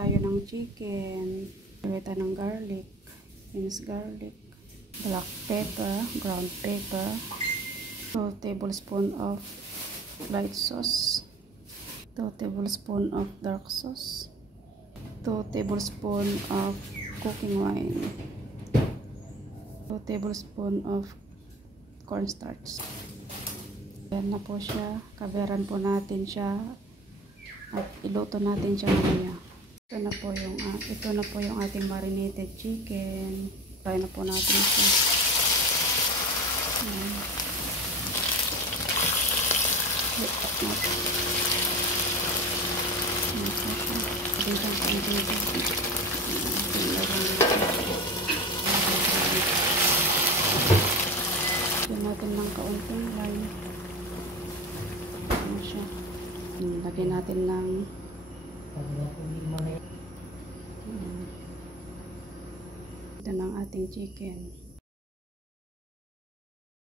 tayo ng chicken. Lagay tayo ng garlic, minced garlic, black pepper, ground pepper, 2 tablespoons of light sauce, 2 tablespoons of dark sauce, 2 tablespoons of cooking wine, 2 tablespoons of cornstarch. Ayan na po siya. Kaberan po natin siya at iluto natin siya mamaya. Ito na po yung ating marinated chicken. Try na po natin siya. Lipat natin. Lagyan natin ng kaunting lime. Ano siya? Lagyan natin ng ito ng ating chicken.